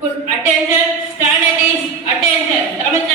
Good attention, standard is attention. Tamil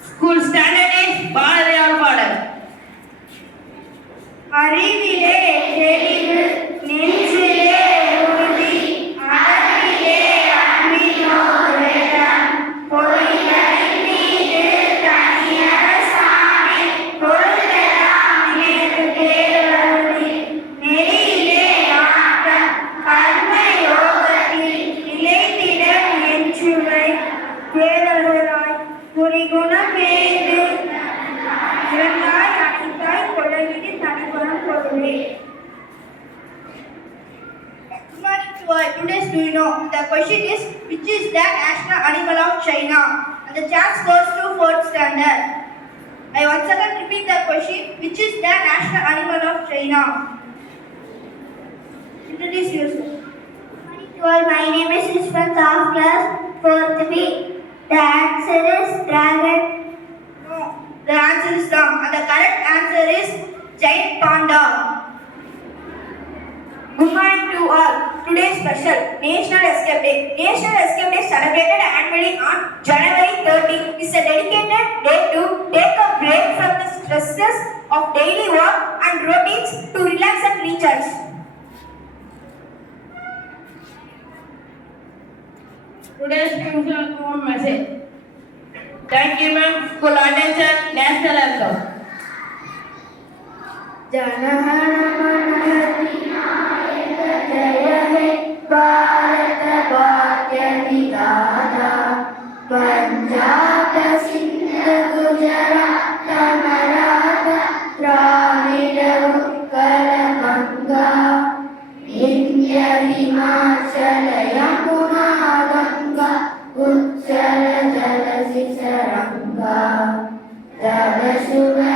School standard is Bharatiyar model. அறிவிலே தெளிவு நெஞ்சிலே உறுதி அடக்கிலே அன்பினோரிடம் பொறிகளின் மீது தனியர சாமி பொருளெல்லாம் நேரு தேவருளி நெறியிலே ஆட்டம் கர்ம யோகத்தில் நிலைத்திட நெஞ்சுவை வேதருளாய் குறிகுணம் பேது இரண்டாய் அனைத்தாய் கொள்ளவிடு தனிபுறம் பொருளே. Good morning to all. Today's do you know? The question is, which is the national animal of China? And the chance goes to 4th standard. I once again repeat the question, which is the national animal of China? Introduce yourself. Good morning to all. My name is Rishwan of class 4th B. The answer is dragon. No, the answer is wrong. And the correct answer is giant panda. Good morning to all. Today's special National Escape Day. National Escape Day celebrated annually on January 30. It's a dedicated day to take a break from the stresses of daily work and routines to relax and recharge. Today's student message. Thank you, ma'am. School attention, national anthem. जय हे भारत भाग्य विधाता पंजाब सिंध गुजरात मराठा द्राविड उत्कल गंगा विंध्य हिमाचल यमुना गंगा उच्चल जलधि तरंगा तव शुभ